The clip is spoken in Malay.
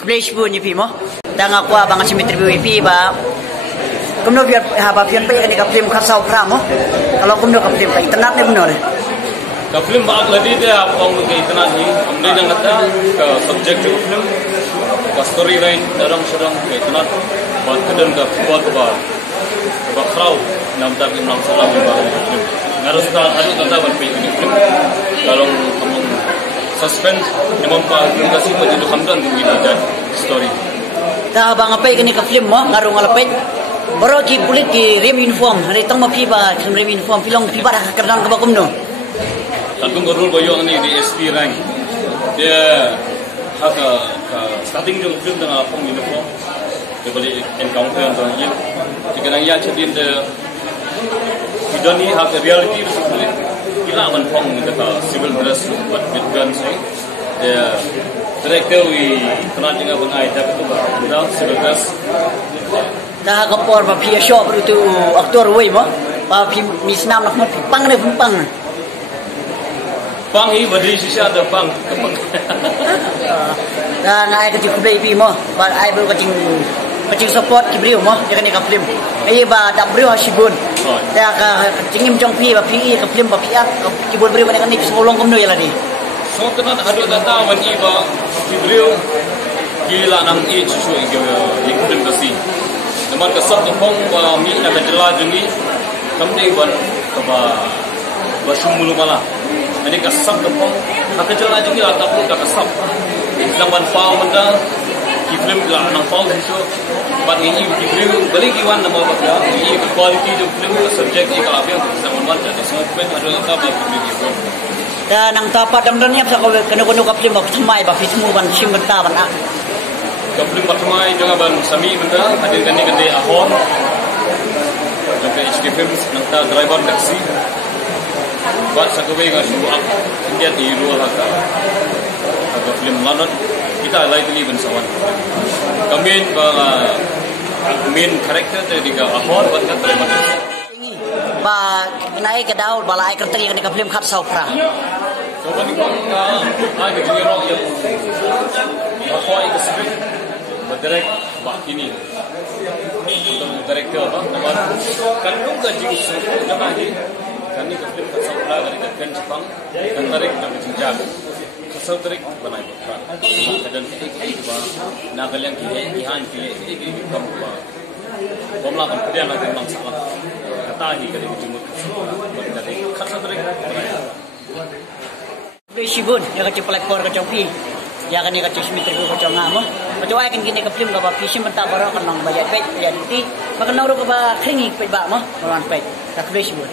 Keblesh pun nyepi mo. Tang aku abang simetri WP ba. Kumno biar haba pian pa ni kaplim khasau pra mo. Kalau kumno kaplim pa internet ne kumno le. Kaplim ba lagi dia abang ke internet ni. Amne jang kata ke subject film. Ka story line darang serang ke internet. Ba kedan ka buat ba. Ba crowd nam tak nam salam ba. Harus ada kata berpi ini film. Kalau kamu suspense memang film kasih menjadi hamdan di dalam story. Ta abang apa ni ka film mo ngarung alapet. Baru ki kulit ki rem uniform hari tang ma pi ba rem uniform pilong pi ba kadang ka ba kumno. Tantung gorul boyong ni di SP rank. Dia haka starting jong film dengan apa uniform. Dia boleh encounter antara dia. Jika nang ya cedin de hidup ni haka reality boleh. Gila man pong dekat civil dress buat with guns ni. Dia director we kena dengan bengai tapi tu dah civil dress. Dah kapor ba pi shop itu aktor wei mo. Ba pi misnam nak mo pang ne pang. Pang ini berdiri sisa ada pang. Dah naik ke kublai pi mo. Ba ai baru kacing support ki brio mo dia kan ka film. Ai ba dak brio sibun. Dah ka cingim jong pi ba pi ka film ba pi ki bol brio kan ni solong komno ya ladi. So kena ada data wan iba ki brio gila nang i chu i film kasi. Naman kasab tu pong mi na kajala jungi kamdei ban ba basumulu mala. Ini kasab tu pong kajala jungi ata pun kasab. Zaman pau menda ki film la nang pau hiso ban ini ki film balik iwan nama ba ya ini quality jo film subject ni ka abiang zaman ban jadi semua film ada data ba film ni. Dan nang tapat damdan ni apa kena ka film ba thamai ba fitmu ban sim benta ban a. Kaplim pertama jangan ban sami benda ada gani ahon sampai HD Films nanta driver taksi buat sakawai ga shubu up India di ruah ka film London kita likely ban sawan kamin ba main character tadi ga ahon buat ka driver taksi ba naik ke daul bala ai kerteri ka film khat saupra so kan ko ai ga jero ya apa ai script direct bak ini untuk director apa nama kan lu gaji jangan ni kan ni film kasau pula dari kan Jepang kan tarik nak jenjang kasau tarik banai bukan dan itu bah nagalang kihan ki kam bah bomla kan dia nak memang salah kata ni kali jumut dari kasau tarik banai Besibun ya kacip pelakor kacau pi ya kan ni kacip simitri kacau ngamo macam ai kan gini ka film ka ba pisim benta bara kan nang bayat bet ya ti makan nauro ka ba kringi pet ba mo ran pet tak besibun